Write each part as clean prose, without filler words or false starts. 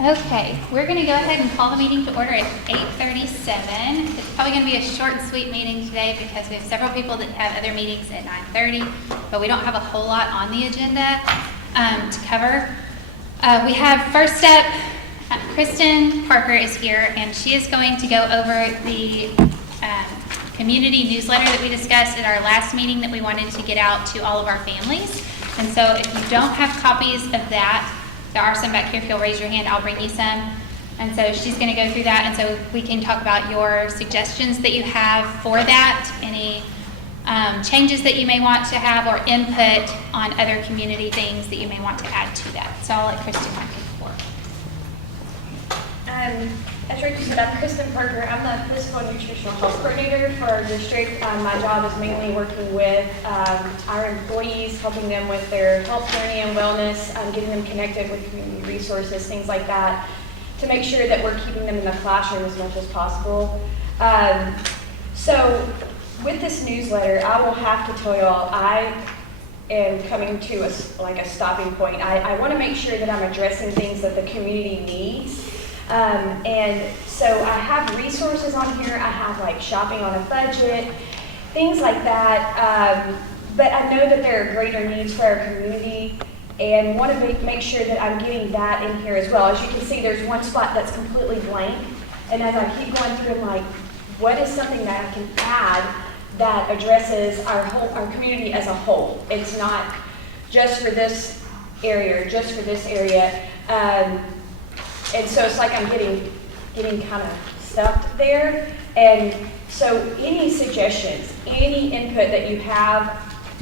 Okay, we're going to go ahead and call the meeting to order at 8:37. It's probably going to be a short and sweet meeting today because we have several people that have other meetings at 9:30, but we don't have a whole lot on the agenda to cover. We have first up, Kristen Parker is here, and she is going to go over the community newsletter that we discussed at our last meeting that we wanted to get out to all of our families. And so if you don't have copies of that, there are some back here. If you'll raise your hand, I'll bring you some. And so she's going to go through that, and so we can talk about your suggestions that you have for that, any changes that you may want to have, or input on other community things that you may want to add to that. So I'll let Kristen take the floor. As Rachel said, I'm Kristen Parker. I'm the physical and nutritional health coordinator for our district. My job is mainly working with our employees, helping them with their health journey and wellness, getting them connected with community resources, things like that, to make sure that we're keeping them in the classroom as much as possible. So with this newsletter, I will have to tell y'all, I am coming to a stopping point. I want to make sure that I'm addressing things that the community needs. And so I have resources on here. I have like shopping on a budget, things like that. But I know that there are greater needs for our community and want to make sure that I'm getting that in here as well. As you can see, there's one spot that's completely blank. And as I keep going through, I'm like, what is something that I can add that addresses our community as a whole? It's not just for this area or just for this area. And so it's like I'm getting kind of stuck there. And so any suggestions, any input that you have,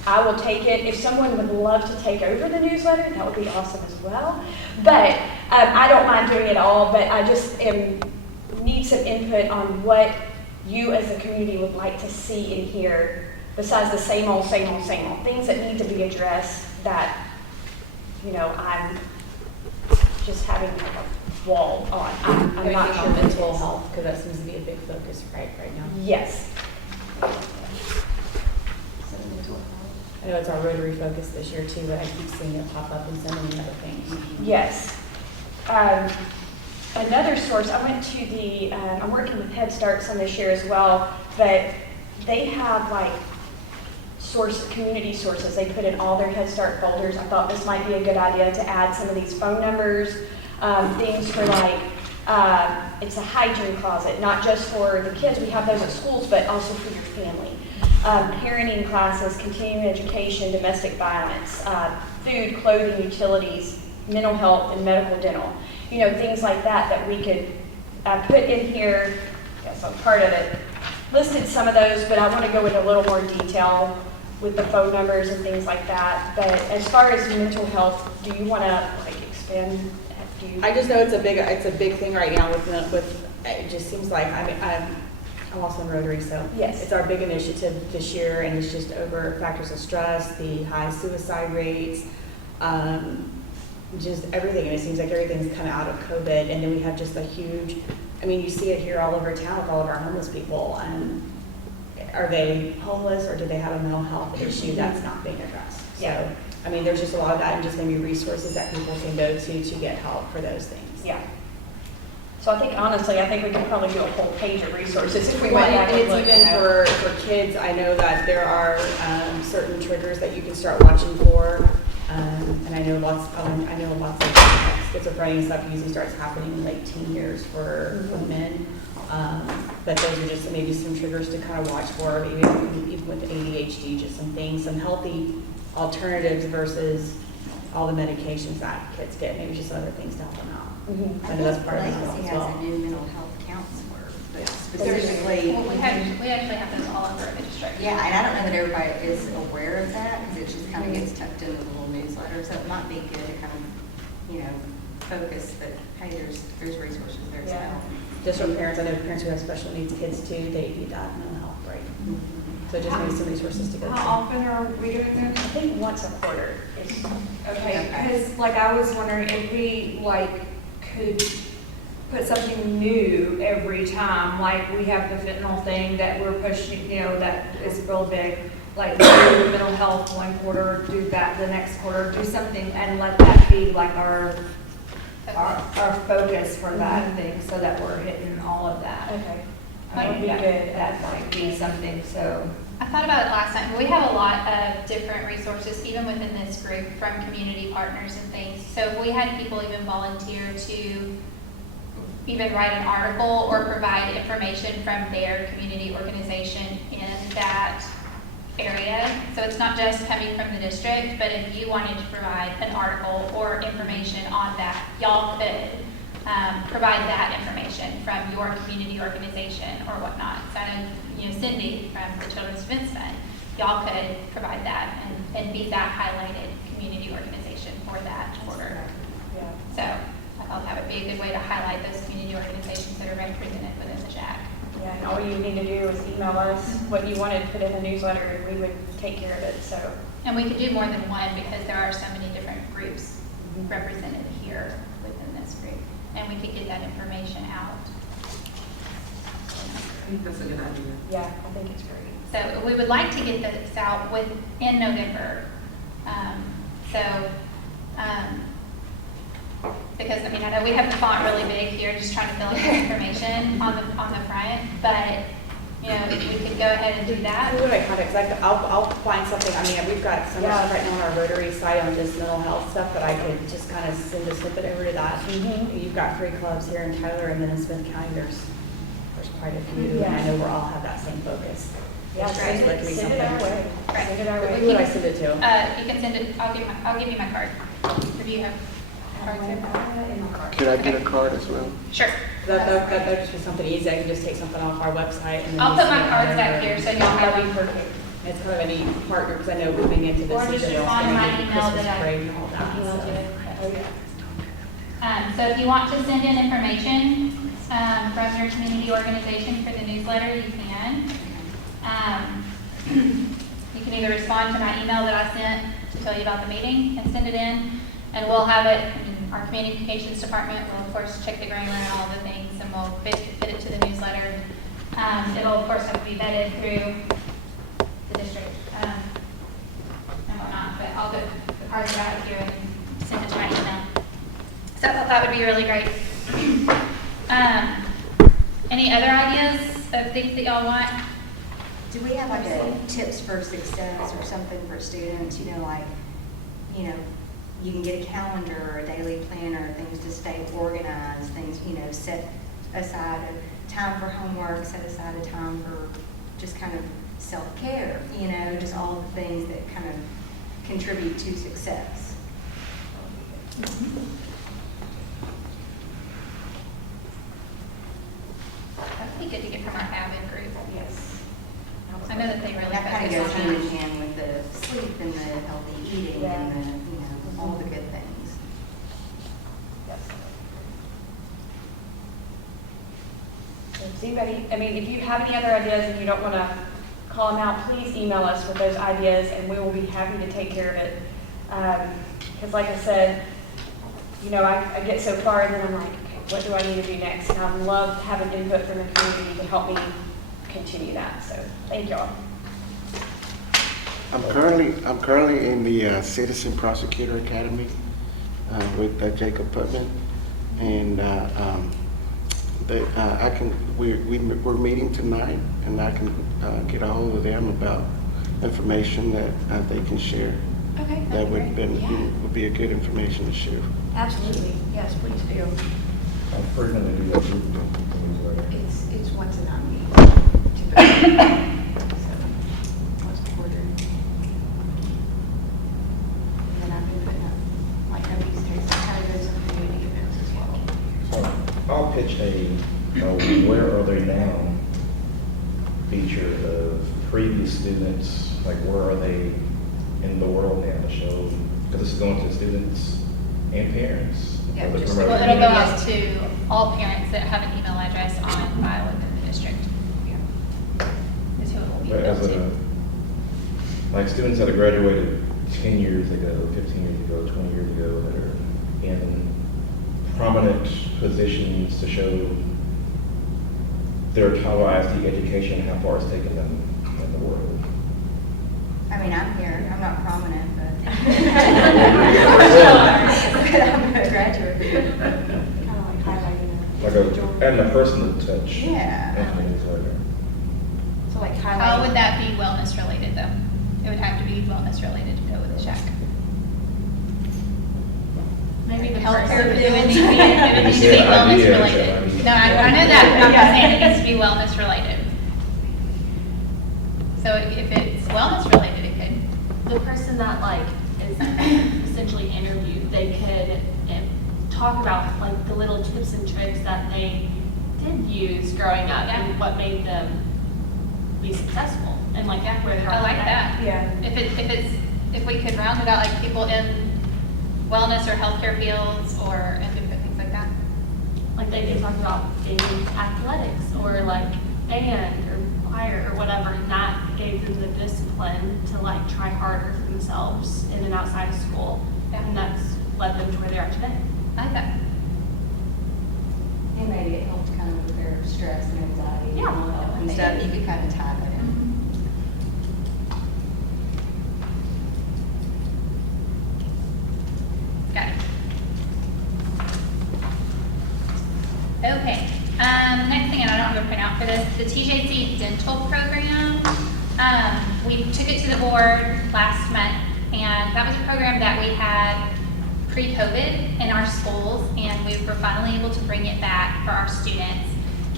I will take it. If someone would love to take over the newsletter, that would be awesome as well. But I don't mind doing it all, but I just need some input on what you as a community would like to see in here, besides the same old, things that need to be addressed that, I'm just having like a wall on. I'm not sure. Mental health, because that seems to be a big focus right now. Yes. I know it's our Rotary focus this year too, but I keep seeing it pop up in so many other things. Yes. Another source, I went to I'm working with Head Start some this year as well, but they have like community sources. They put in all their Head Start folders. I thought this might be a good idea to add some of these phone numbers, things for like, it's a hygiene closet, not just for the kids, we have those at schools, but also for your family. Parenting classes, continuing education, domestic violence, food, clothing, utilities, mental health, and medical dental. Things like that we could put in here. Yes, I'm part of it. Listed some of those, but I want to go into a little more detail with the phone numbers and things like that. But as far as mental health, do you want to expand? I just know it's a big thing right now with it just seems like, I'm also in Rotary, so yes. It's our big initiative this year, and it's just over factors of stress, the high suicide rates, just everything. And it seems like everything's kind of out of COVID, and then we have just a huge, you see it here all over town with all of our homeless people. Are they homeless, or do they have a mental health issue that's not being addressed? Yeah. So, there's just a lot of that, and just maybe resources that people can go to get help for those things. Yeah. So I think, honestly, we could probably do a whole page of resources if we went back and looked. Even for kids, I know that there are certain triggers that you can start watching for. And I know lots of schizophrenia stuff usually starts happening in late teen years for men. But those are just maybe some triggers to kind of watch for, maybe even with ADHD, just some things, some healthy alternatives versus all the medications that kids get, maybe just other things to help them out. Mm-hmm. I know that's part of it as Legacy well. has a new mental health counselor, but specifically. Well, we actually have those all over the district. Yeah, and I don't know that everybody is aware of that, because it just kind of gets tucked into the little newsletter, so it might be good to kind of, focus that, hey, there's resources there to help. Just from parents, I know parents who have special needs kids too, they need that mental health break. So just maybe some resources to go How often are we doing this? I think once a quarter is Okay, because I was wondering if we could put something new every time, like we have the fentanyl thing that we're pushing, that is real big, like do mental health one quarter, do that the next quarter, do something and let that be like our our focus for that thing, so that we're hitting all of that. Okay. I That would mean, be that, good. that might be something, so. I thought about it last time. We have a lot of different resources, even within this group, from community partners and things. So if we had people even volunteer to even write an article or provide information from their community organization in that area. So it's not just coming from the district, but if you wanted to provide an article or information on that, y'all could provide that information from your community organization or whatnot. So I know, Cindy from the Children's Defense Fund, y'all could provide that and be that highlighted community organization for that quarter. Yeah. So I thought that would be a good way to highlight those community organizations that are represented within the SHAC. Yeah, and all you need to do is email us what you wanted to put in the newsletter, and we would take care of it, so. And we could do more than one because there are so many different groups represented here within this group. And we could get that information out. I think that's a good idea. Yeah, I think it's great. So we would like to get this out in November. Because I know we have the font really big here, just trying to fill in the information on the front, but we could go ahead and do that. Who would I contact? 'Cause I'll find something, we've got so much Yeah. stuff right now on our Rotary site on just mental health stuff that I could just kind of send a snippet over to that. You've got 3 clubs here in Tyler, and then in Smith County, there's quite a few, and I know we'll all have that same focus. Yeah, Just send like me it our something. way. Right. Send it our way. Who would I send it to? You can send it, I'll give you my card. Or do you have cards here? Could I get a card as well? Sure. That'd just be something easy. I can just take something off our website and then. I'll just put my send it cards over. back here so y'all have That'd be them. perfect. It's kind of a neat partner, because I know moving into this. Or just season, respond to it's my gonna be email Christmas that I break and all that, emailed so. you. Oh, yeah. So if you want to send in information from your community organization for the newsletter, you can. You can either respond to my email that I sent to tell you about the meeting and send it in, and we'll have it, our communications department will of course check the grammar and all the things, and we'll fit it to the newsletter. It'll of course have to be vetted through the district and whatnot, but I'll get the cards out here and send it to my email. So I thought that would be really great. Any other ideas of things that y'all want? Do we have like a tips for success or something for students, you can get a calendar or a daily planner, things to stay organized, things, set aside a time for homework, set aside a time for just kind of self-care, just all the things that kind of contribute to success. That would be good to get from our AVID group. Yes. I know that they really That kind of focus goes on hand in that. hand with the sleep and the healthy eating and the, all the good things. Yes. If anybody, if you have any other ideas and you don't want to call them out, please email us with those ideas, and we will be happy to take care of it. Because like I said, I get so far and then I'm like, okay, what do I need to do next? And I love having input from the community to help me continue that. So thank y'all. I'm currently in the Citizen Prosecutor Academy with Jacob Putman, and we're meeting tonight, and I can get a hold of them about information that they can share. Okay. That would be a good information to share. Absolutely. Yes, please do. I'm frequently do that group newsletter. It's once a night typically. So, once a quarter. And then I've been putting up, like, nobody's takes, I kind of do some community events as well. So I'll pitch a where are they now feature of previous students, like where are they in the world now to show, because this is going to students and parents. Yeah, of the just- commercial Well, it'll go community. out to all parents that have an email address on file within the district. Is who it will be But billed as to. like students that have graduated 10 years ago, 15 years ago, 20 years ago, that are in prominent positions to show their Tyler ISD education, how far it's taken them in the world. I'm here, I'm not prominent, but. But I'm a graduate. Kind Like adding a personal touch. Yeah. Into the newsletter. So like How highlight. would that be wellness related though? It would have to be wellness related to go with the SHAC. Maybe the Healthcare, first. it would need to be, it would need to be Yeah, wellness idea, related. idea. No, I know that, but I'm just saying it needs to be wellness related. So if it's wellness related, it could, The person that like is essentially interviewed, they could talk about like the little tips and tricks that they did use growing up Yeah. and what made them be successful and like where they're I at like today. that. Yeah. If we could round it out, like people in wellness or healthcare fields or, and different things like that. Like they could talk about being athletics or like band or choir or whatever, and that gave them the discipline to like try harder for themselves in and outside of school. Yeah. And that's led them to where they are today. I like that. And maybe it helped kind of with their stress and anxiety and Yeah. all that and stuff. You could kind of tie that in. Got it. Okay, next thing, and I don't have a printout for this, the TJC dental program. We took it to the board last month, and that was a program that we had pre-COVID in our schools, and we were finally able to bring it back for our students.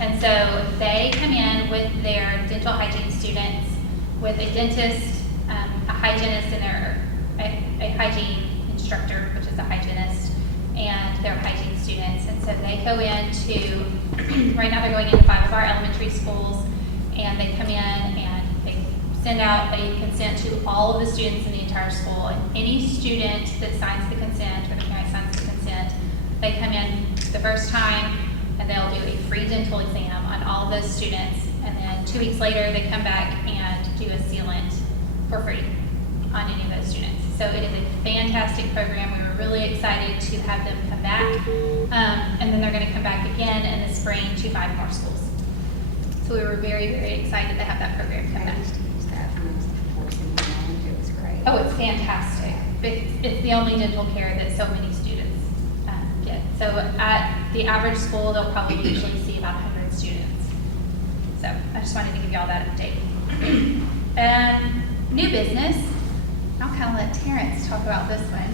And so they come in with their dental hygiene students, with a dentist, a hygienist, and a hygiene instructor, which is a hygienist, and their hygiene students. And so they go into, right now they're going into 5 of our elementary schools, and they come in and they send out a consent to all of the students in the entire school. And any student that signs the consent, or the parent signs the consent, they come in the first time and they'll do a free dental exam on all of those students. And then 2 weeks later, they come back and do a sealant for free on any of those students. So it is a fantastic program. We were really excited to have them come back. And then they're going to come back again in the spring to 5 more schools. So we were very, very excited to have that program come I back. used to use that when I was forcing them on. It was great. Oh, it's fantastic. It's the only dental care that so many students get. So at the average school, they'll probably usually see about 100 students. So I just wanted to give you all that update. New business. I'll kind of let Terrence talk about this one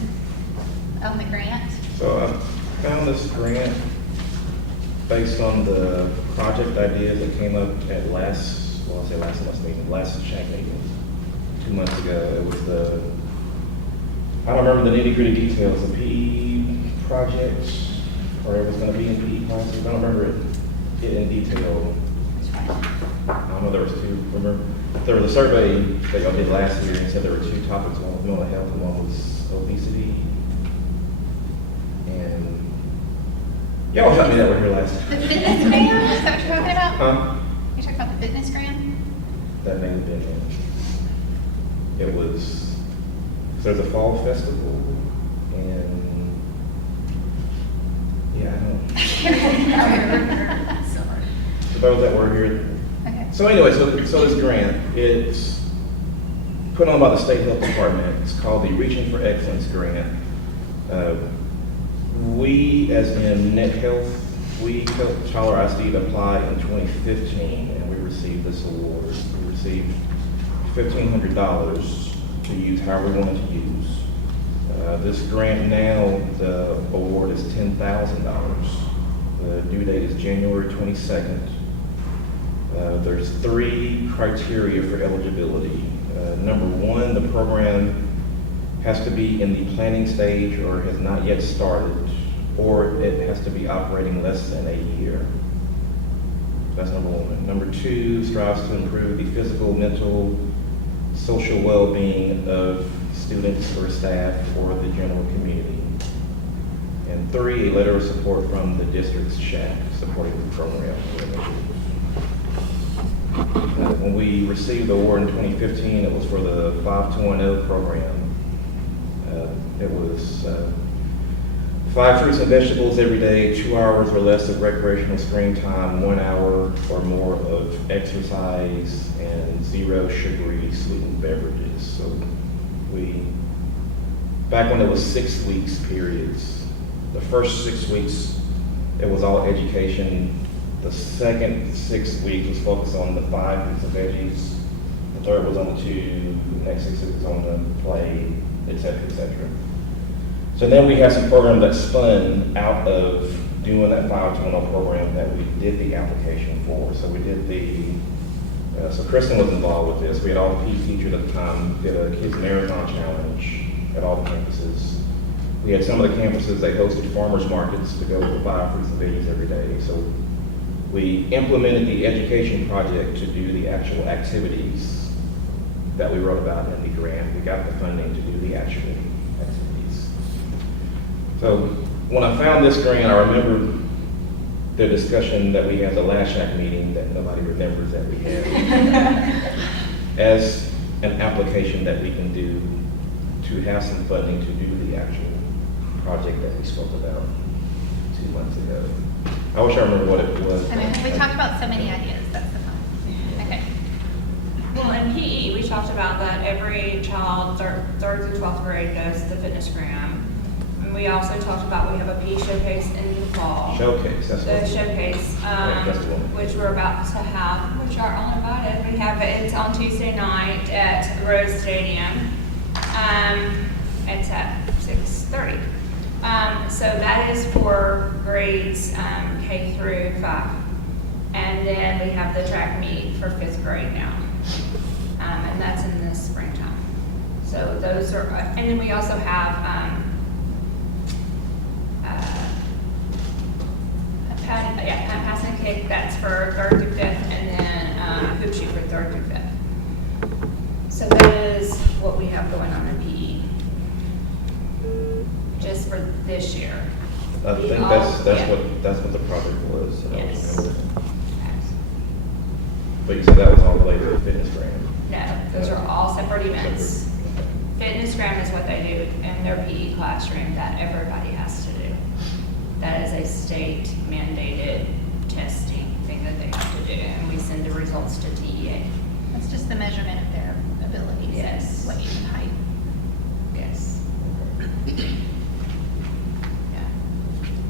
on the grant. So I found this grant based on the project ideas that came up at last SHAC meeting, 2 months ago. It was I don't remember the nitty-gritty details, the PE project, or it was gonna be in PE classes. I don't remember it in detail. I don't know, there was 2, remember? There was a survey that y'all did last year and said there were 2 topics, one was mental health and one was obesity. And y'all helped me that were here last The time. fitness grant, is that what you're talking about? Huh? You're talking about the fitness grant? That may have been it. It was, so there's a fall festival and, yeah, I don't. Sorry. For those that were here. Okay. So anyway, so this grant, it's put on by the State Health Department. It's called the Reaching for Excellence Grant. We, as in Net Health, we helped Tyler ISD to apply in 2015, and we received this award. We received $1,500 to use however we wanted to use. This grant now, the award is $10,000. The due date is January 22nd. There's 3 criteria for eligibility. Number 1, the program has to be in the planning stage or has not yet started, or it has to be operating less than a year. That's number 1. Number 2, strives to improve the physical, mental, social well-being of students or staff or the general community. And 3, a letter of support from the district's SHAC supporting the program. When we received the award in 2015, it was for the 5210 program. It was 5 fruits and vegetables every day, 2 hours or less of recreational screen time, 1 hour or more of exercise, and 0 sugary sweetened beverages. So back when it was 6 weeks periods, the first 6 weeks It was all education. The second 6 weeks was focused on the 5 weeks of veggies. The third was on the 2, the next 6 weeks was on the play, et cetera, et cetera. So then we had some program that spun out of doing that 5-1 program that we did the application for. So we did so Kristen was involved with this. We had all the PE teachers at the time, did a kids marathon challenge at all the campuses. We had some of the campuses, they hosted farmers markets to go buy fruits and veggies every day. So we implemented the education project to do the actual activities that we wrote about in the grant. We got the funding to do the actual activities. So when I found this grant, I remember the discussion that we had the last SHAC meeting that nobody remembers that we had as an application that we can do to have some funding to do the actual project that we spoke about 2 months ago. I wish I remember what it was. I mean, we talked about so many ideas, that's the fun. Okay. Well, in PE, we talked about that every child, third through 12th grade, goes to the fitness gram. And we also talked about we have a PE showcase in the fall. Showcase, that's The what. showcase, that's the one. which we're about to have, which are all invited. We have it's on Tuesday night at Rose Stadium. It's at 6:30. So that is for grades K through 5. And then we have the track meet for 5th grade now. And that's in the springtime. So those are, and then we also have pass and kick, that's for 3rd through 5th, and then hoop shoot for 3rd through 5th. So that is what we have going on in PE, just for this year. I think that's what the project was. that I Yes. remember. But you said that was all related to the fitness grant. No, those are all separate events. Fitness gram is what they do in their PE classroom that everybody has to do. That is a state mandated testing thing that they have to do, and we send the results to TEA. That's just the measurement of their abilities Yes. and weight and height. Yes. Yeah.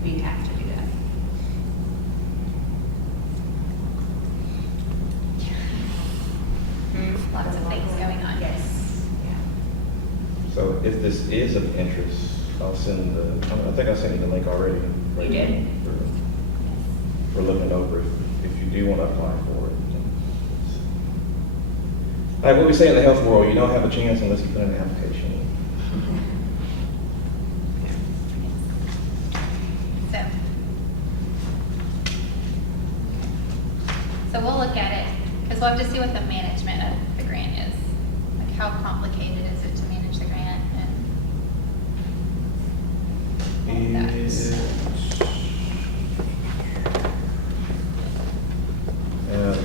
We have to do that. Lots of things going on. Yes. Yeah. So if this is of interest, I'll send I think I sent you the link already. You did? For looking over if you do want to apply for it. Like what we say in the health world, you don't have a chance unless you put in an application. So we'll look at it, because we'll have to see what the management of the grant is. Like how complicated is it to manage the grant and all that.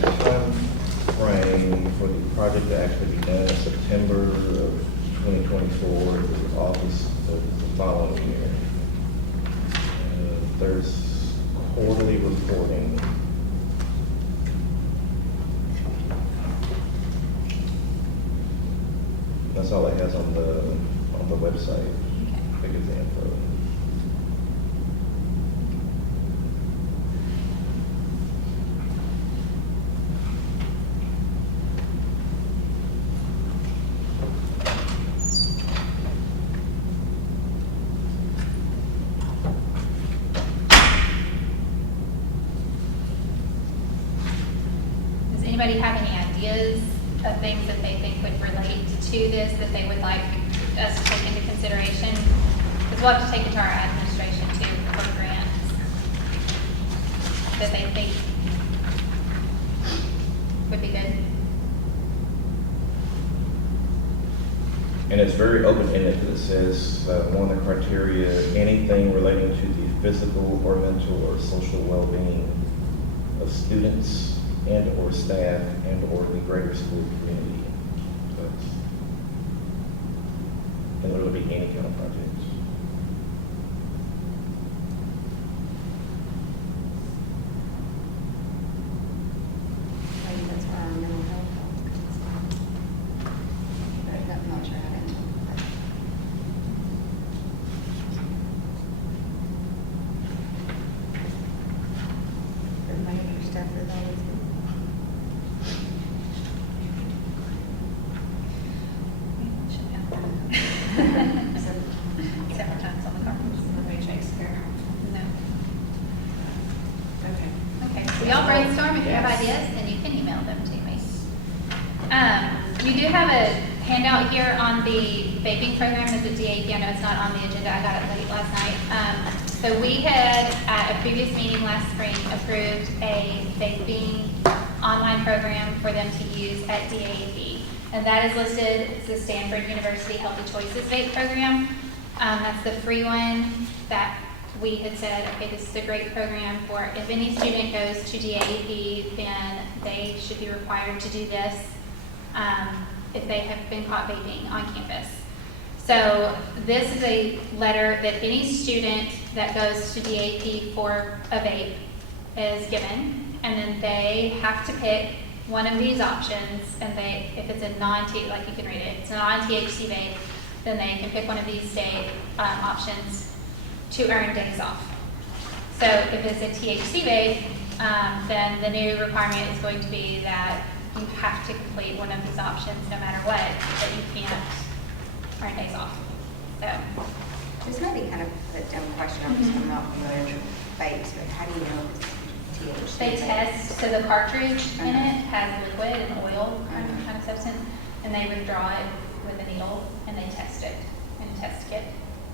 Time frame for the project to actually be done in September of 2024, to August of the following year. There's quarterly reporting. That's all it has on the website. I think it's the info. Does anybody have any ideas of things that they think would relate to this, that they would like us to take into consideration? Because we'll have to take it to our administration too for grants that they think would be good. And it's very open-ended, because it says one of the criteria, anything relating to the physical or mental or social well-being of students and or staff and or the greater school community. So it's, can literally be any kind of project. Maybe that's where our mental health but I'm not sure how to interpret that. y'all brainstorm. If you have ideas, then you can email them to me. You do have a handout here on the vaping program as a DAP. I know it's not on the agenda. I got it late last night. So we had, at a previous meeting last spring, approved a vaping online program for them to use at DAP. And that is listed as the Stanford University Healthy Choices Vape Program. That's the free one that we had said, okay, this is a great program for if any student goes to DAP, then they should be required to do this if they have been caught vaping on campus. So this is a letter that any student that goes to DAP for a vape is given, and then they have to pick one of these options, and if it's a non-THC, like you can read it, it's a non-THC vape, then they can pick one of these options to earn days off. So if it's a THC vape, then the new requirement is going to be that you have to complete one of these options no matter what, but you can't earn days off. So This might be kind of a dumb question, I'm just not familiar with vapes, but how do you know if it's THC? they test, so the cartridge in it has liquid and oil kind of substance, and they withdraw it with a needle, and they test it in a test kit,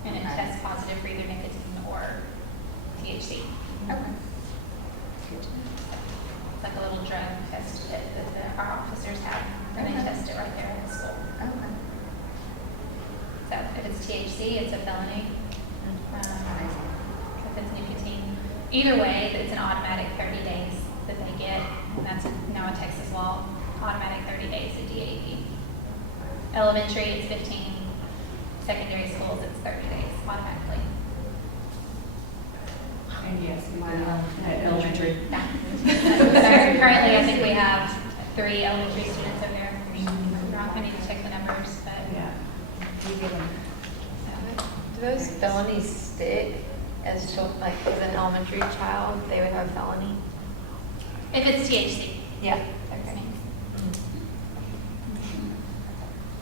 and it tests positive for either nicotine or THC. Okay. It's like a little drug test kit that our officers have, and they test it right there at the school. Okay. So if it's THC, it's a felony. If it's nicotine, either way, it's an automatic 30 days that they get, and that's now a Texas law, automatic 30 days at DAP. Elementary, it's 15. Secondary schools, it's 30 days automatically. And yes, we Wow. will at elementary. Currently, I think we have 3 elementary students over there. I need to check the numbers, but. Yeah. So. Do those felonies stick as children, like as an elementary child, they would have a felony? If it's THC. Yeah. Okay.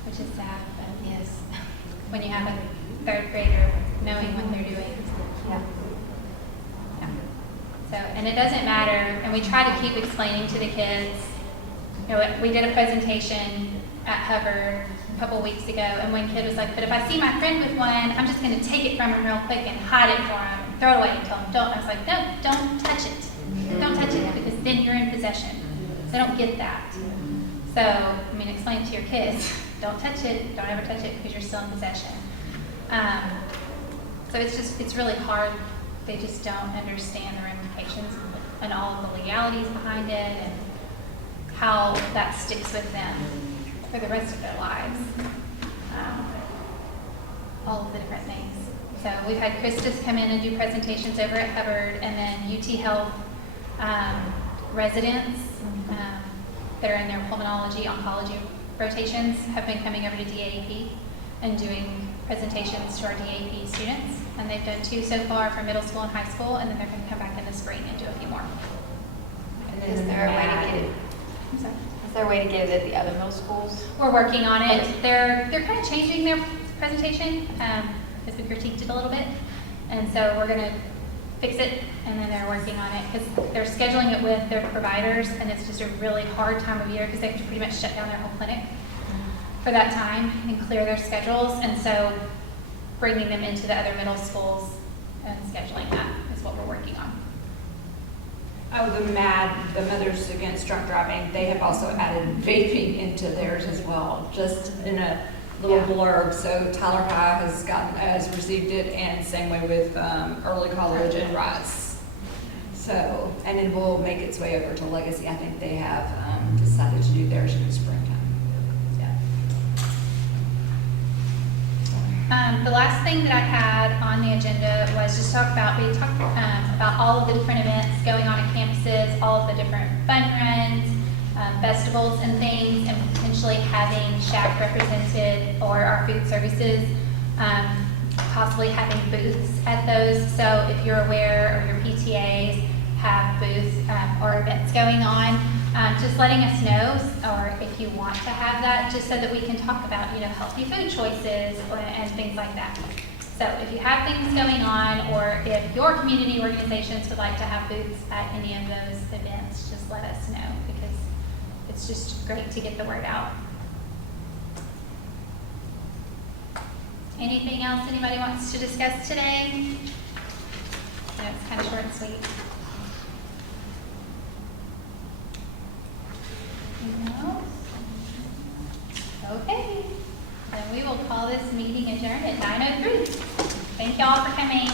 Which is sad, but yes, when you have a 3rd grader knowing what they're doing. Yeah. Yeah. So, and it doesn't matter, and we try to keep explaining to the kids, you know, we did a presentation at Hubbard a couple weeks ago, and one kid was like, but if I see my friend with one, I'm just gonna take it from him real quick and hide it for him, throw it away and tell him, don't. I was like, no, don't touch it. Don't touch it, because then you're in possession. So I don't get that. So, I mean, explain to your kids, don't touch it, don't ever touch it, because you're still in possession. So it's really hard. They just don't understand the ramifications and all of the legalities behind it and how that sticks with them for the rest of their lives. All of the different things. So we've had Christus come in and do presentations over at Hubbard, and then UT Health residents that are in their pulmonology, oncology rotations have been coming over to DAP and doing presentations to our DAP students. And they've done 2 so far for middle school and high school, and then they're going to come back in the spring and do a few more. And then Is there a way to get it? I'm sorry. Is there a way to get it at the other middle schools? We're working on it. They're kind of changing their presentation because we critiqued it a little bit. And so we're going to fix it, and then they're working on it because they're scheduling it with their providers, and it's just a really hard time of year because they have to pretty much shut down their whole clinic for that time and clear their schedules. And so bringing them into the other middle schools and scheduling that is what we're working on. Oh, the Mothers Against Drunk Driving, they have also added vaping into theirs as well, just in a little blurb. So Tyler High has received it, and same way with Early College and Rice. So, and it will make its way over to Legacy. I think they have decided to do theirs in the springtime. The last thing that I had on the agenda was just talk about, we talked about all of the different events going on at campuses, all of the different fun runs, festivals and things, and potentially having SHAC represented or our food services, possibly having booths at those. So if you're aware or your PTAs have booths or events going on, just letting us know, or if you want to have that, just so that we can talk about, healthy food choices and things like that. So if you have things going on, or if your community organizations would like to have booths at any of those events, just let us know, because it's just great to get the word out. Anything else anybody wants to discuss today? No, it's kind of short and sweet. No? Okay. Then we will call this meeting adjourned at 9:03. Thank y'all for coming.